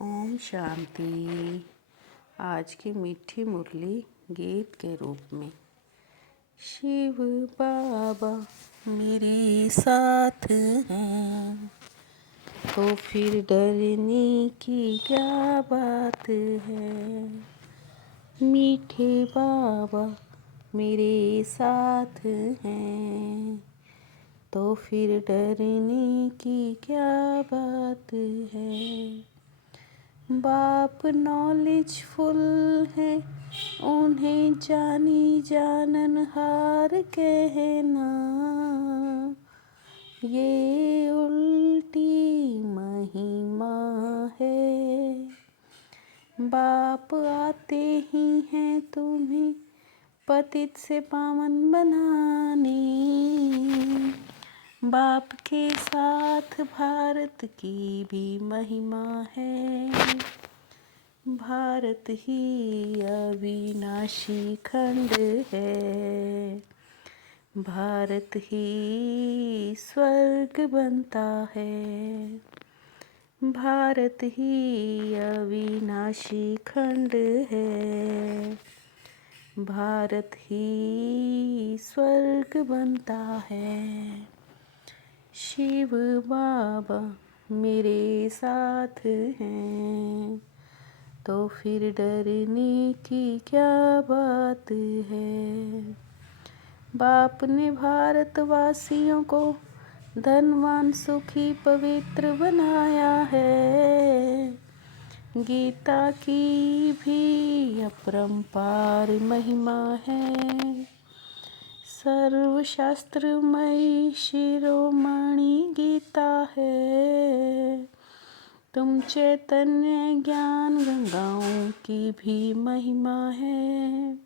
ओम शांति। आज की मीठी मुरली गीत के रूप में। शिव बाबा मेरे साथ हैं तो फिर डरने की क्या बात है। मीठे बाबा मेरे साथ हैं तो फिर डरने की क्या बात है। बाप नॉलेजफुल है, उन्हें जानी जाननहार कहना ये उल्टी महिमा है। बाप आते ही हैं तुम्हें पतित से पावन बनाने। बाप के साथ भारत की भी महिमा है। भारत ही अविनाशी खंड है। भारत ही स्वर्ग बनता है। भारत ही अविनाशी खंड है। भारत ही स्वर्ग बनता है। शिव बाबा मेरे साथ हैं तो फिर डरने की क्या बात है। बाप ने भारतवासियों को धनवान सुखी पवित्र बनाया है। गीता की भी अपरंपार महिमा है। सर्वशास्त्रमयी शिरोमणि गीता है। तुम चैतन्य ज्ञान गंगाओं की भी महिमा है।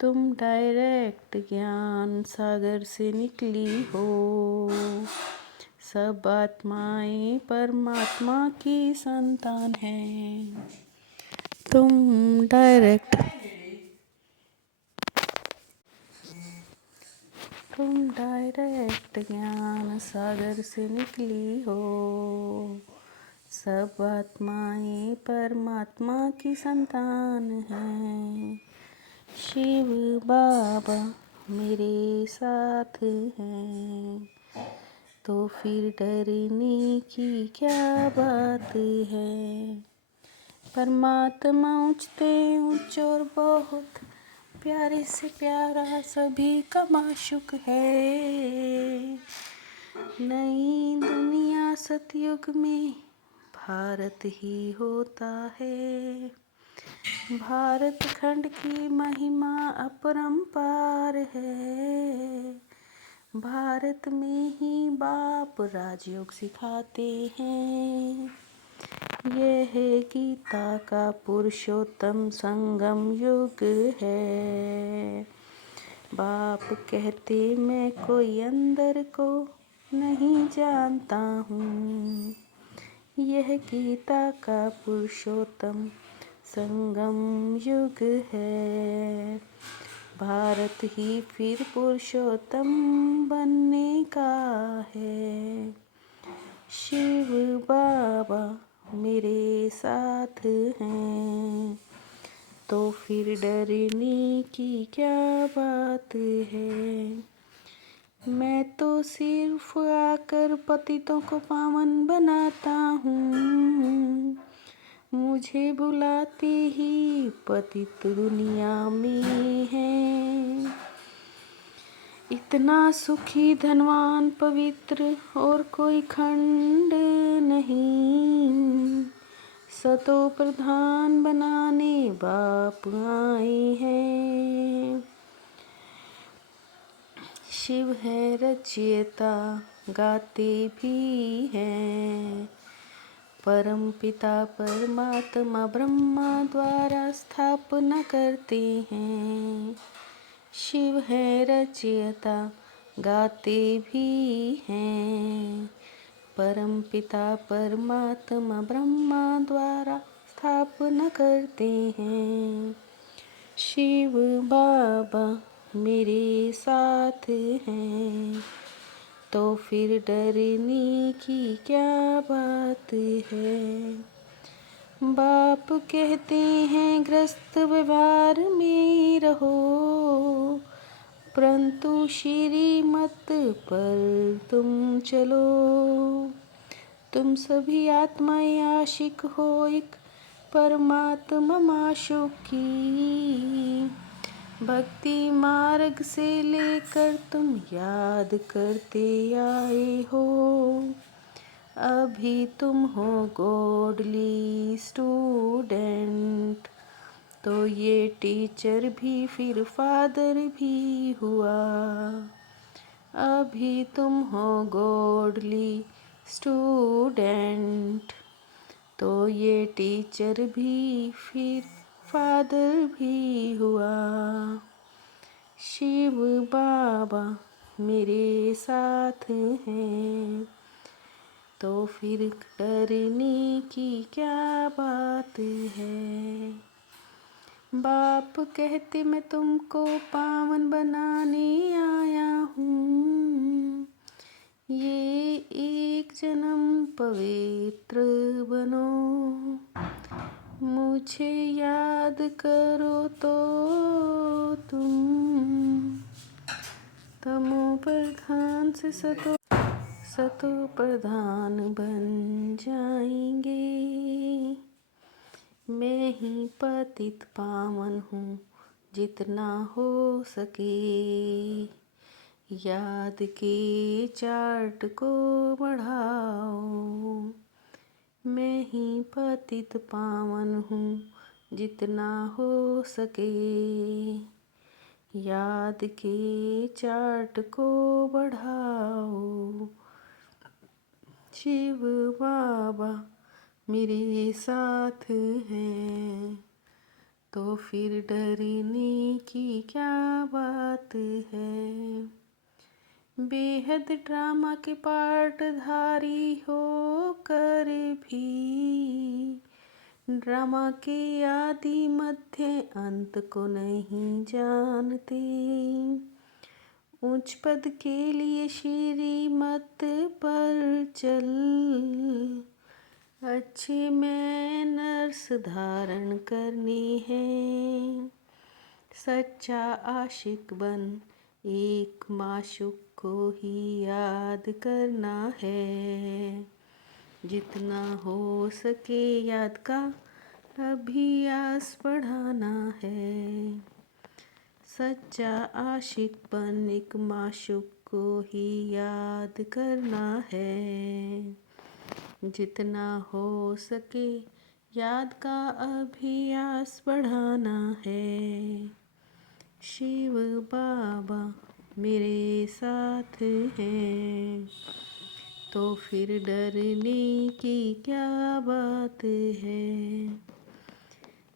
तुम डायरेक्ट ज्ञान सागर से निकली हो। सब आत्माएं परमात्मा की संतान हैं। तुम डायरेक्ट ज्ञान सागर से निकली हो। सब आत्माएं परमात्मा की संतान हैं। शिव बाबा मेरे साथ हैं तो फिर डरने की क्या बात है। परमात्मा ऊंचते ऊंच और बहुत प्यारे से प्यारा सभी का माशुक है। नई दुनिया सतयुग में भारत ही होता है। भारत खंड की महिमा अपरंपार है। भारत में ही बाप राजयोग सिखाते हैं। यह गीता का पुरुषोत्तम संगम युग है। बाप कहते मैं कोई अंदर को नहीं जानता हूँ। यह गीता का पुरुषोत्तम संगम युग है। भारत ही फिर पुरुषोत्तम बनने का है। शिव बाबा मेरे साथ हैं तो फिर डरने की क्या बात है। मैं तो सिर्फ आकर पतितों को पावन बनाता हूँ। मुझे बुलाते ही पतित दुनिया में हैं। इतना सुखी धनवान पवित्र और कोई खंड नहीं। सतो प्रधान बनाने बाप आए हैं। शिव है रचयिता गाते भी हैं। परम पिता परमात्मा ब्रह्मा द्वारा स्थापना करते हैं। शिव है रचयिता गाते भी हैं। परम पिता परमात्मा ब्रह्मा द्वारा स्थापना करते हैं। शिव बाबा मेरे साथ हैं तो फिर डरने की क्या बात है। बाप कहते हैं ग्रस्त व्यवहार में रहो, परंतु श्रीमत पर तुम चलो। तुम सभी आत्माएं आशिक हो एक परमात्मा माशूक की। भक्ति मार्ग से लेकर तुम याद करते आए हो। अभी तुम हो गॉडली स्टूडेंट, तो ये टीचर भी फिर फादर भी हुआ। अभी तुम हो गॉडली स्टूडेंट, तो ये टीचर भी फिर फादर भी हुआ। शिव बाबा मेरे साथ हैं, तो फिर डरने की क्या बात है। बाप कहते मैं तुमको पावन बनाने आया हूँ, ये एक जन्म पवित्र बनो। मुझे याद करो तो तुम तमो प्रधान से सतो प्रधान बन जाएंगे। मैं ही पतित पावन हूँ, जितना हो सके याद के चार्ट को बढ़ाओ। मैं ही पतित पावन हूँ, जितना हो सके याद के चार्ट को बढ़ाओ। शिव बाबा मेरे साथ हैं, तो फिर डरने की क्या बात है। बेहद ड्रामा के पार्टधारी हो कर भी ड्रामा के आदि मध्य अंत को नहीं जानते। उच्च पद के लिए श्रीमत पर चल, अच्छे मैनर्स धारण करने हैं। सच्चा आशिक बन एक माशूक को ही याद करना है। जितना हो सके याद का अभ्यास बढ़ाना है। सच्चा आशिक बन एक माशूक को ही याद करना है। जितना हो सके याद का अभ्यास बढ़ाना है। शिव बाबा मेरे साथ हैं, तो फिर डरने की क्या बात है।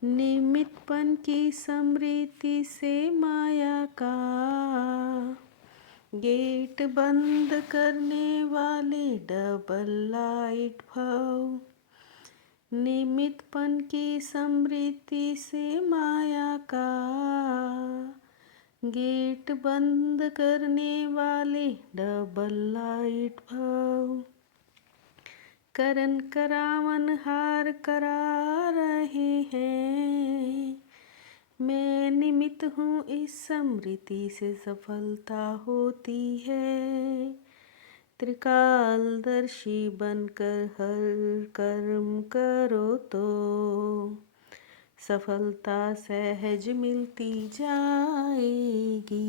निमित्तपन की स्मृति से माया का गेट बंद करने वाले डबल लाइट भव। निमित्तपन की स्मृति से माया का गेट बंद करने वाले डबल लाइट भव। करण करावन हार करा रहे हैं। मैं निमित्त हूँ इस स्मृति से सफलता होती है। त्रिकालदर्शी बनकर हर कर्म करो तो सफलता सहज मिलती जाएगी।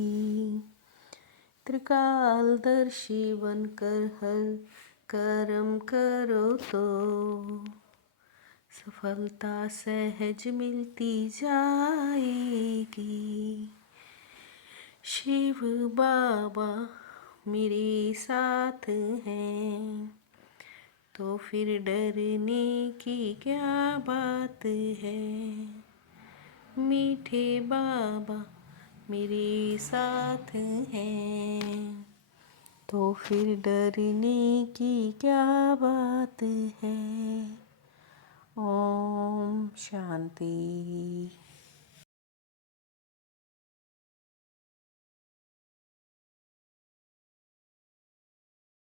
त्रिकालदर्शी बनकर हर कर्म करो तो सफलता सहज मिलती जाएगी। शिव बाबा मेरे साथ हैं, तो फिर डरने की क्या बात है। मीठे बाबा मेरे साथ हैं, तो फिर डरने की क्या बात है। ओम शांति।